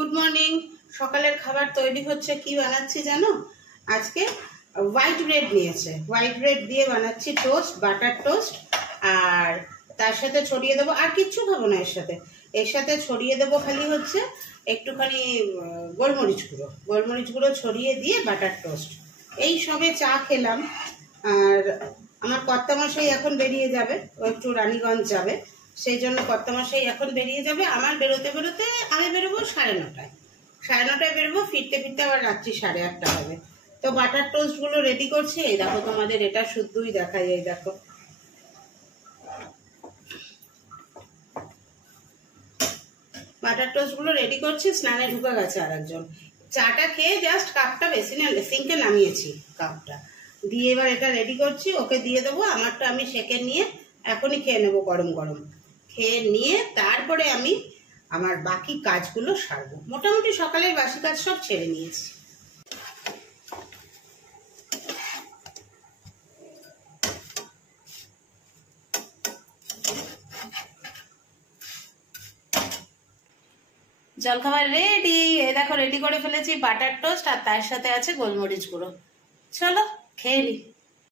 Good morning. সকালের খাবার তৈরি হচ্ছে। কি বানাচ্ছি জানো? আজকে হোয়াইট ব্রেড নিয়েছে, হোয়াইট ব্রেড দিয়ে বানাচ্ছি টোস্ট, বাটার টোস্ট। আর তার সাথে ছড়িয়ে দেবো, আর কিচ্ছু খাবো না এর সাথে ছড়িয়ে দেবো খালি হচ্ছে একটুখানি গোলমরিচ গুঁড়ো ছড়িয়ে দিয়ে বাটার টোস্ট। এই সবে চা খেলাম। আর আমার কর্তামশাই এখন বেরিয়ে যাবে, ও একটু রানীগঞ্জ যাবে, সেই জন্য কর্তামশাই এখন বেরিয়ে যাবে। আমার বেরোতে আমি বেরোবো 9:30, 9:30 বেরোবো, ফিরতে আবার রাত্রি 8:30 হবে। তো বাটার টোস্ট গুলো রেডি করছি। এই দেখো, তোমাদের এটা শুদ্ধই দেখাই। এই দেখো, বাটার টোস্ট গুলো রেডি করছি। স্নানে ঢুকে গেছে আরেকজন। চাটা খেয়ে জাস্ট কাপটা সিঙ্কে নামিয়েছি, কাপটা দিয়ে এবার এটা রেডি করছি, ওকে দিয়ে দেবো। আমারটা আমি সেকে নিয়ে এখনই খেয়ে নেবো, গরম গরম খেয়ে নিয়ে তারপরে আমি আমার বাকি কাজগুলো সারবো। মোটামুটি সকালের বাসি কাজ সব ছেড়ে নিয়েছি। জলখাবার রেডি। এই দেখো, রেডি করে ফেলেছি বাটার টোস্ট, আর তার সাথে আছে গোলমরিচ গুঁড়ো। চলো খেয়ে নি।